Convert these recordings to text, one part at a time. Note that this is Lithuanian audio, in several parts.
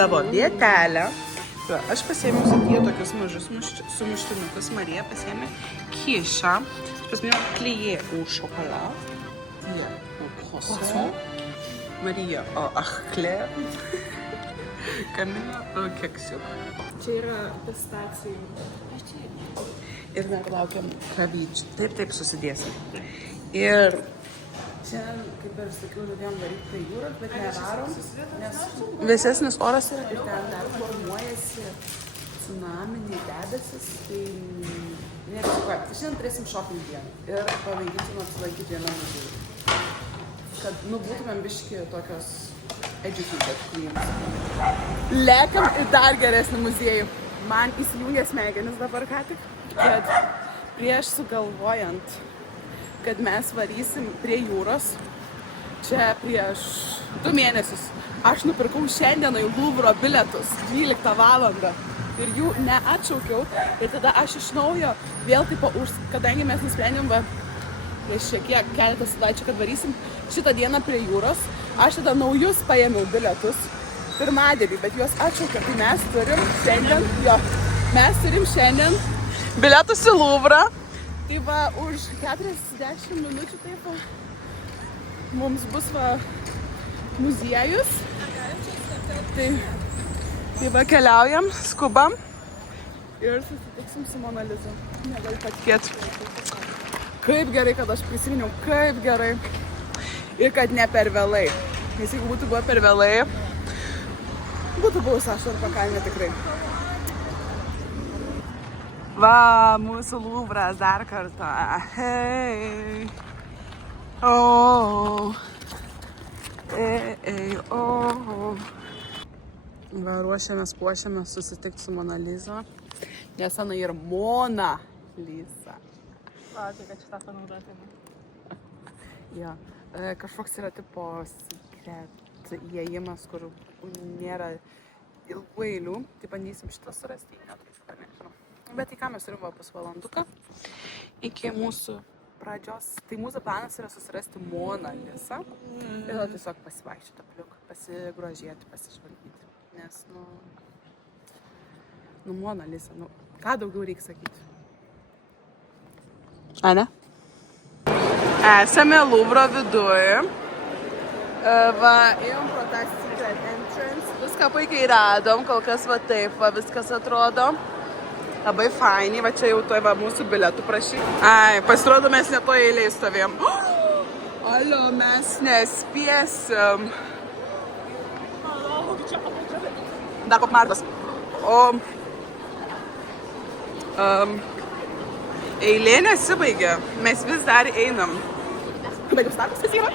savo vietelę. Aš pasėmiau sakyje tokius mažus sumuštinukus, Marija pasėmė kišą, pasėmiau klyje au chocolat, au croissant, Marija au Claire, Kamilė au keksiuk. Čia yra pistacijų. Ir dar laukiam kavyčių. Taip susidėsim. Ir čia, kaip ir sakiau, žadėjom daryti prie jūros, bet nedarom, nes vėsesnis oras yra ir ten dar formuojasi tsunaminiai debesis, tai nerizikuojam. Tai šiandien turėsim shopping dieną ir pamėginsim apsilankyti vieną muziejų. Kad, būtumėm biški tokios educated queens. Lekiam į dar geresnį muziejų. Man įsijungė smegenis dabar ką tik, kad prieš sugalvojant, kad mes varysim prie jūros, čia prieš 2 mėnesius, aš nupirkau šiandienai Louvro bilietus 12 valandą ir jų neatšaukiau. Ir tada aš iš naujo vėl kadangi mes nusprendėm prieš keletą savaičių, kad varysim šitą dieną prie jūros, aš tada naujus paėmiau bilietus pirmadienį, bet juos atšaukė. Tai mes turim šiandien bilietus į Louvrą. Tai va, už 40 minučių taip mums bus muziejus. Tai va, keliaujam, skubam ir susitiksim su Mona Lisa. Negaliu patikėti. Kaip gerai, kad aš prisiminiau, kaip gerai. Ir kad ne per vėlai. Nes jeigu būtų buvo per vėlai, būtų buvus aš ar pakalnė tikrai. Va, mūsų Louvras dar kartą. Hei. O. Va, ruošiamės, puošiamės susitikti su Mona Lisa. Nes ana ir Mona Lisa. Laukia, kad šitą panaudosime. Ja. Kažkoks yra tipo secret įėjimas, kur nėra ilgų eilių. Tai bandysim šitą surasti, nežinau. Bet tai ką mes turim pusvalanduką iki mūsų pradžios. Tai mūsų planas yra susirasti Moną Lisą ir tiesiog pasivaikščioti apliuk, pasigrožėti, pasižvalgyti. Nes, Mona Lisa, ką daugiau reikia sakyti? Ane? Esame Louvro viduje. Va, ėjom pro tą secret entrance. Viską puikiai radom, kol kas va taip, viskas atrodo. Labai fainiai, va čia jau tuoj mūsų bilietų prašy. Pasirodo, mes ne to eilėj stovėjom. Alio, mes nespėsim. Dar popmarkas. Eilė nesibaigė. Mes vis dar einam. Baigus darbas vis yra?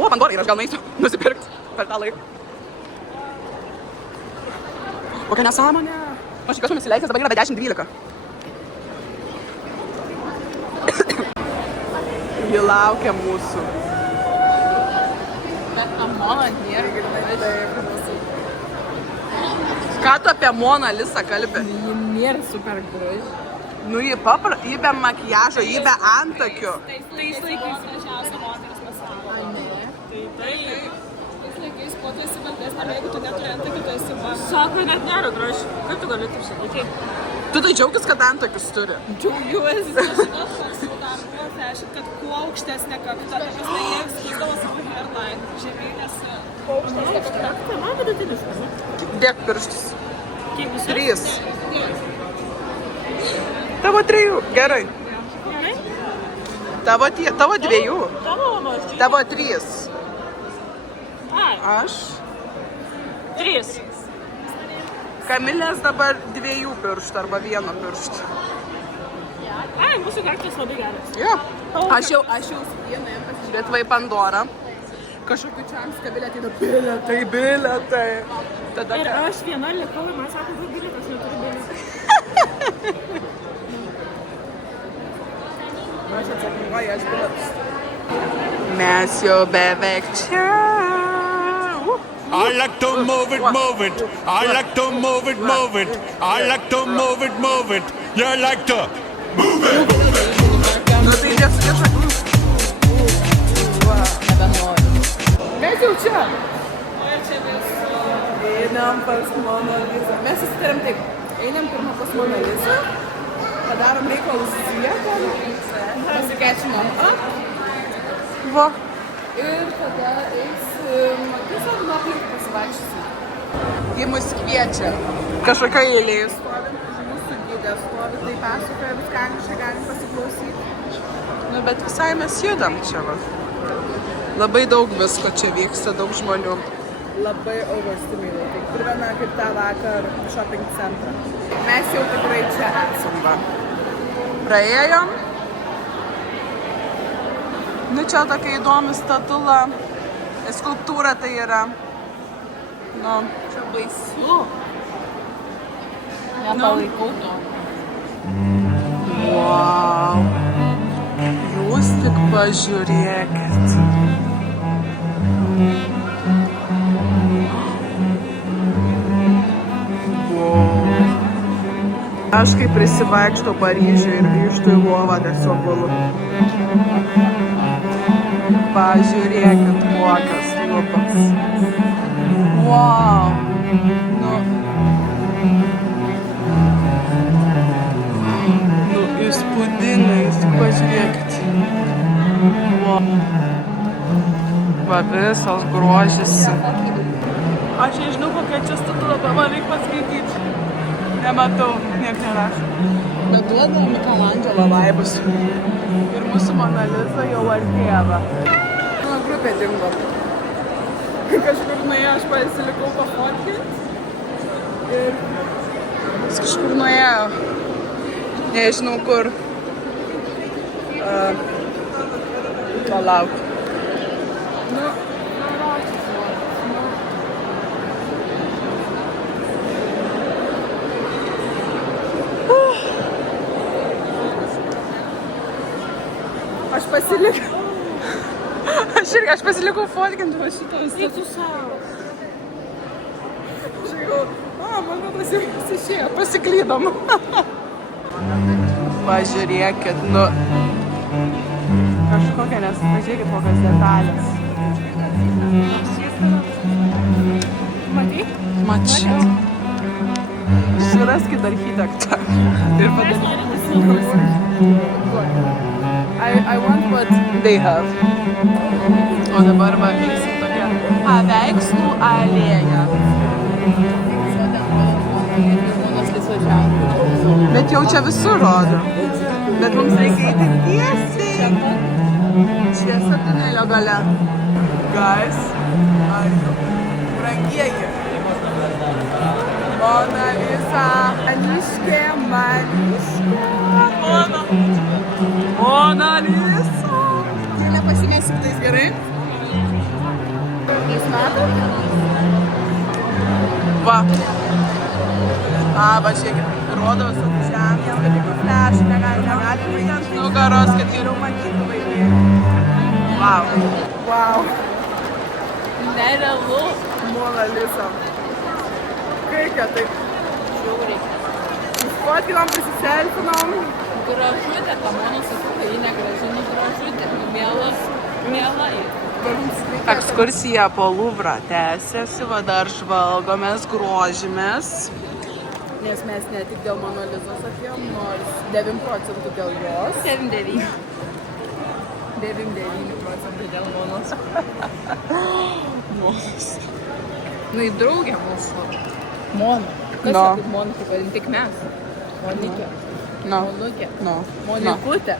Pandora ir aš gal nueisiu nusipirkti per tą laiką. Kokia nesąmonė. Aš tikiuosi mums įleisęs, dabar yra be 10:12. Ji laukia mūsų. Bet ta Mona nėra girdėti. Ką tu apie Moną Lisą kalbi? Ji nėra super graži. Ji be makiažo, ji be antakių. Tai išlaikys gražiausia moteris pasaulyje. Tai laikais, kuo tu esi valdesnė, jeigu tu neturi antakių, tu esi man. Sako, net nėra graži. Kaip tu gali taip sakyti? Tu tai džiaugis, kad antakius turi? Džiaugiuosi, žinot, koks jau dar buvo fashion, kad kuo aukštesnė kakta, tai pas jie skysdavo savo hairline žemynės. Kuo aukštesnė kakta, man vidutinis. Dėk pirštus. Kiek visur? 3. Tavo 3, gerai. Gerai? Tavo 2. Tavo mažčiai. Tavo 3. Aš. 3. Kamilės dabar 2 pirštų arba 1 pirštų. Mūsų kaktas labai geras. Jo. Aš jau vieną pasižiūrėti va į Pandorą. Kažkokiu čiamska bilietai. Tada Ir aš viena likau ir man sako, kad bilietas neturi bilietas. Aš atsakingoju, aš bilietas. Mes jau beveik čia. I like to move it, move it. I like to move it, move it. I like to move it, move it. You like to move it. Tai nesugeša. Nebenoriu. Mes jau čia. Einam pas Mona Lizą. Mes susitarėm taip, einam pirmą pas Mona Lizą, padarom reikalus vietą, pasikečinom Va. ir tada eisim, tiesiog nuo aplink pasivaikščiosim. Jie mus kviečia. Kažkokia eilė. Stovim, už mūsų gidė stovi, tai pasakoja viską angliškai, galim pasiklausyti. Nu, bet visai mes judam čia, va. Labai daug visko čia vyksta, daug žmonių. Labai overstimulating. Tai primena kaip tą vakar shopping centrą. Mes jau tikrai čia esam, va. Praėjom. Nu, čia tokia įdomi statula. Skulptūra tai yra. Nu, Čia baisu. Nepalaikau to. wow. Jūs tik pažiūrėkit. Wow. Aš kai prisivaikštau Paryžiuje ir grįžtu į lovą, tiesiog gulu. Pažiūrėkit, kokios lubos. Wow. Nu, įspūdinga, jūs tik pažiūrėkit. Wow. Va, visos grožisi. Aš nežinau, kokia čia statula, bet man reikia paskaityti. Nematau, niek nerašo. Bet duoda Michelangelo vaibus. Ir mūsų Mona Lisa jau artėja. Nu, grupė dingo. Kažkur nuėjo, aš pasilikau pafotkinti. Ir Jis kažkur nuėjo. Nežinau kur. Palauk. nu, aš pasilikau. Aš pasilikau fotkinti va šitą visą. Eik tu savo. Aš galvoju, man rodos jau išėjo. Pasiklydom. Pažiūrėkit, nu. Kažkokia, nes pažiūrėkit, kokios detalės. Matai? Mačiau. Suraskit architektą. Ir padarykit. I want what They have. O dabar va, eisim tokia paveikslų alėja. Bet jau čia visur rodo. Bet mums reikia eiti tiesiai. Šviesa tunelio gale. Guys, brangieji. Mona Lisa. Maniškė, maniškė. Mona Lisa. Tai nepasimėsiu tais gerai? Tais metais? Va. Va, žiūrėkit, rodo visokius ženklus, kad jeigu flešų negali būti ant nugaros, kad geriau matytų vaikai. Wow. Wow. Nerealu. Mona Lisa. Kaip tai? Žiauriai. Fotkinom, prisiselfinom. Gražutė, ta mano sakau, ji negražinu gražutė. Miela. Ekskursija po Luvrą tęsiasi, va dar žvalgomės, grožimės. Nes mes ne tik dėl Mona Lizos atėjom, nors 9% dėl jos. 79. 99% dėl Monos. Nu, į draugę mūsų. Mona. Kas No. kaip Mona, kaip vadin, tik mes. Monikė. No. Monukė. No. Monikutė.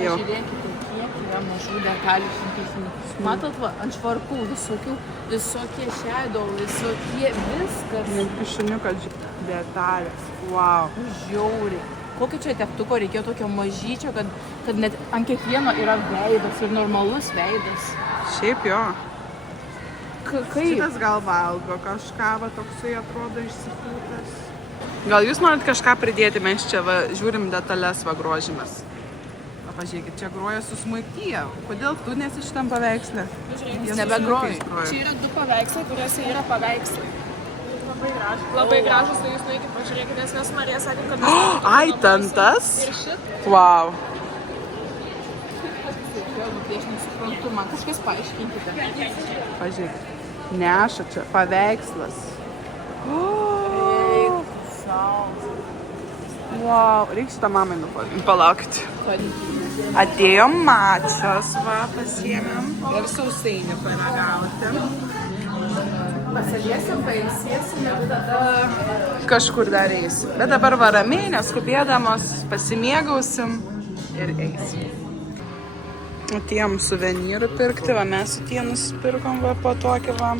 Jau. Žiūrėkite, kiek yra mažų detalių sunkesnių. Matot, va, ant švarkų visokie šedo, visokie viskas. Netgi šuniukas detalės. Wow. Žiauriai. Kokio čia teptuko reikėjo tokio mažyčio, kad net ant kiekvieno yra veidas ir normalus veidas. Šiaip jo. Kaip? Šitas gal valgo kažką, va toksai atrodo išsipūtas. Gal jūs norit kažką pridėti, mes čia va, žiūrim detalės, va grožimės. Va, pažiūrėkit, čia groja su smuikyje. Kodėl tu nesi šitam paveiksle? Jis nebegroja. Čia yra du paveikslai, kuriuose yra paveikslai. Labai gražus, tai jūs nueikit pažiūrėkite, nes Marija sakė, kad... Ai, ten tas? Ir šit. Wow. Vėlgi, tai aš nesuprantu, man kažkas paaiškinkite. Pažiūrėkit. Neša čia paveikslas. Wow, reikia šitą mamai nupalyti. Palaukit. Atėjom mačios, va, pasiėmėm ir sausainį paragauti. Pasėdėsim, pailsėsim ir tada kažkur dar eisim. Bet dabar va ramiai, neskubėdamos, pasimėgausim ir eisim. Atėjom suvenyrų pirkti, va mes su tie nusipirkom va po tokį va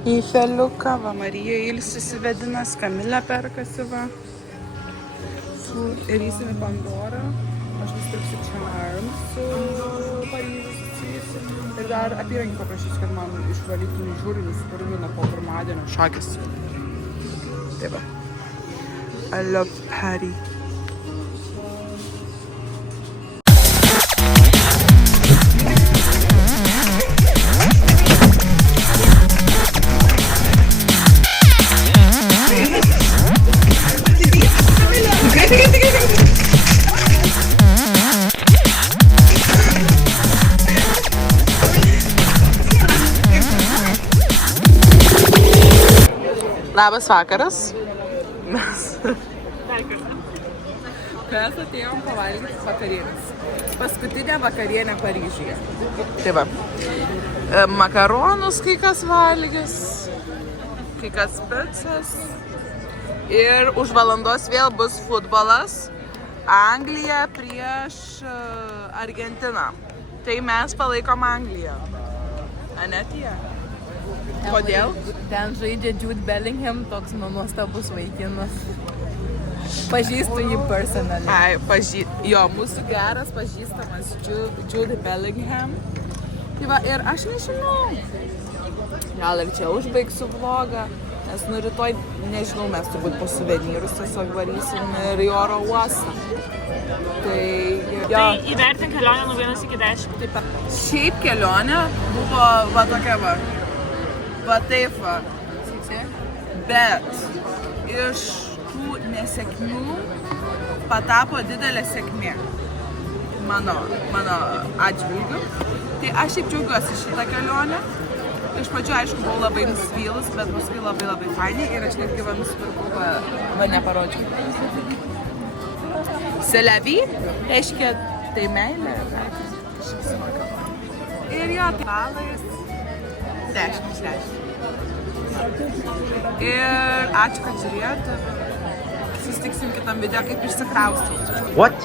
Eifeliuką, va Marija ilsisi vedinas, Kamilė perkasi va. Ir įsim į Pandorą. Aš nusipirksiu Charms su Paryžiu susijusi. Ir dar apyrankį paprašysiu, kad man išvalytų žiūrį nusipirminą po pirmadienio šakės. Tai va. I love Paris. Labas vakaras. Mes atėjom pavalgyti vakarienės. Paskutinė vakarienė Paryžiuje. Tai va. Makaronus kai kas valgys, kai kas picas. Ir už valandos vėl bus futbolas. Anglija prieš Argentiną. Tai mes palaikom Angliją. Anetija. Kodėl? Ten žaidžia Jude Bellingham, toks nuostabus vaikinas. Pažįstu jį personaliai. Jo, mūsų geras pažįstamas Jude Bellingham. Tai va, ir aš nežinau. Gal ir čia užbaigsiu vlogą, nes nu rytoj, nežinau, mes turbūt po suvenyrus tiesiog varysim ir į oro uostą. Tai įvertink kelionę nuo 1 iki 10. Šiaip kelionė buvo va tokia va. Va taip va. Bet iš tų nesėkmių patapo didelė sėkmė mano atžvilgiu. Tai aš šiaip džiaugiuosi šitą kelionę. Iš pradžių, aišku, buvau labai nusivylus, bet paskui labai fainiai ir aš netgi va nusipirkau, va neparodžiau. C'est la vie, reiškia, tai meilė. Ir jo, tai balais 10 iš 10. Ir ačiū, kad žiūrėjot. Susitiksim kitam video, kaip išsikrausčiau. What?